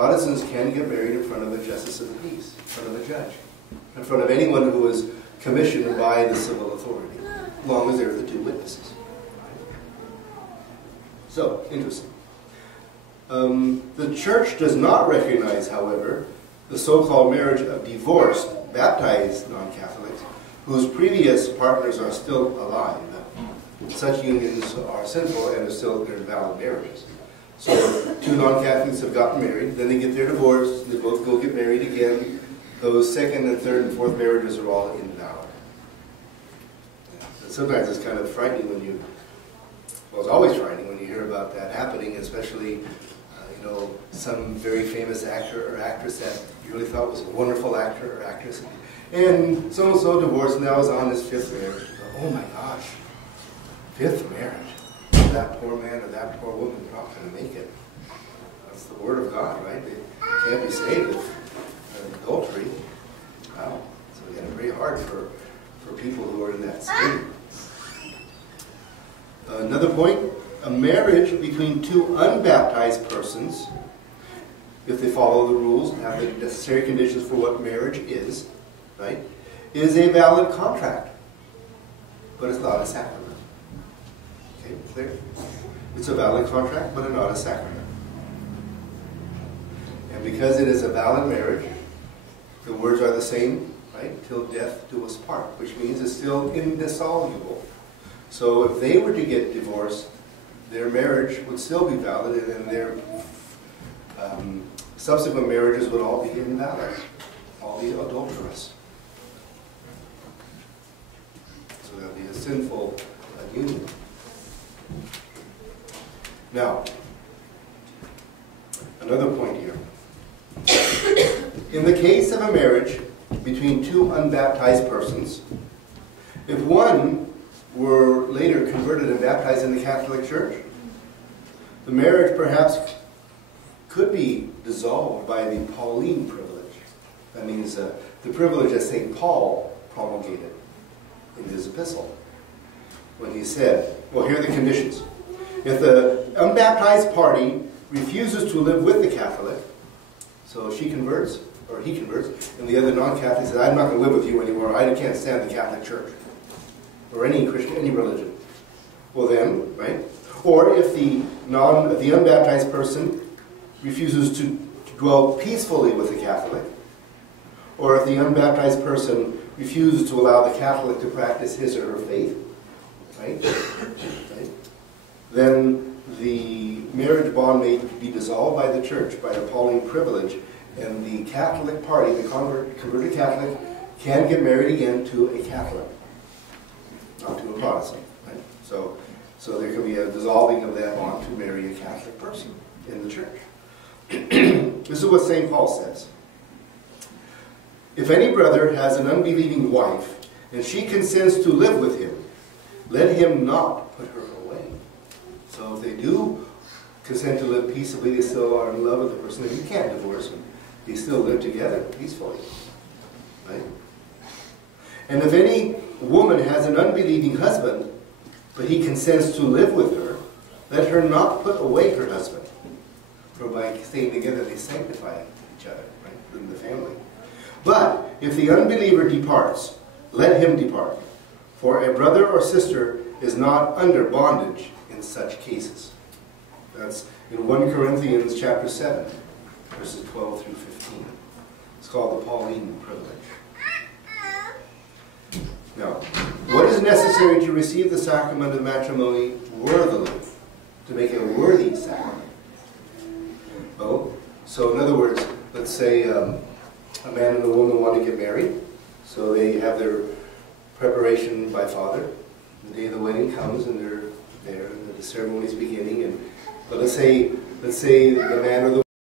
Protestants can get married in front of a justice of the peace, in front of a judge, in front of anyone who is commissioned by the civil authority, as long as there are the two witnesses. So, interesting. The church does not recognize, however, the so-called marriage of divorced, baptized non-Catholics whose previous partners are still alive. Such unions are sinful and are still invalid marriages. So two non-Catholics have gotten married, then they get their divorce, they both go get married again. Those second and third and fourth marriages are all invalid. And sometimes it's kind of frightening when you, well, it's always frightening when you hear about that happening, especially some very famous actor or actress that you really thought was a wonderful actor or actress. And so-and-so divorced, now is on his fifth marriage. Oh my gosh, fifth marriage. That poor man or that poor woman is not going to make it. That's the word of God, right? They can't be saved with adultery. Wow. So we got it pretty hard for people who are in that state. Another point, a marriage between two unbaptized persons, if they follow the rules and have the necessary conditions for what marriage is, right, is a valid contract. But it's not a sacrament. Okay, clear? It's a valid contract, but not a sacrament. And because it is a valid marriage, the words are the same, right? Till death do us part, which means it's still indissoluble. So if they were to get divorced, their marriage would still be valid, and then their subsequent marriages would all be invalid, all be adulterous. So that would be a sinful union. Now, another point here. In the case of a marriage between two unbaptized persons, if one were later converted and baptized in the Catholic Church, the marriage perhaps could be dissolved by the Pauline privilege. That means the privilege that St. Paul promulgated in his epistle, when he said, well, here are the conditions. If the unbaptized party refuses to live with the Catholic, so she converts, or he converts, and the other non-Catholic says, I'm not going to live with you anymore, I can't stand the Catholic Church, or any Christian, any religion. Well then, right? Or if the unbaptized person refuses to dwell peacefully with the Catholic, or if the unbaptized person refuses to allow the Catholic to practice his or her faith, right? Then the marriage bond may be dissolved by the Church, by the Pauline privilege, and the Catholic party, the converted Catholic, can get married again to a Catholic, not to a Protestant. Right? So there can be a dissolving of that bond to marry a Catholic person in the Church. This is what St. Paul says. If any brother has an unbelieving wife, and she consents to live with him, let him not put her away. So if they do consent to live peaceably, they still are in love with the person, then you can't divorce them. They still live together peacefully. Right? And if any woman has an unbelieving husband, but he consents to live with her, let her not put away her husband. For by staying together, they sanctify each other, right, in the family. But if the unbeliever departs, let him depart. For a brother or sister is not under bondage in such cases. That's in 1 Corinthians chapter 7, verses 12 through 15. It's called the Pauline privilege. Now, what is necessary to receive the sacrament of matrimony worthily, to make it a worthy sacrament? Well, so in other words, let's say a man and a woman want to get married, so they have their preparation by father. The day of the wedding comes and they're there, and the ceremony is beginning. But let's say the man or the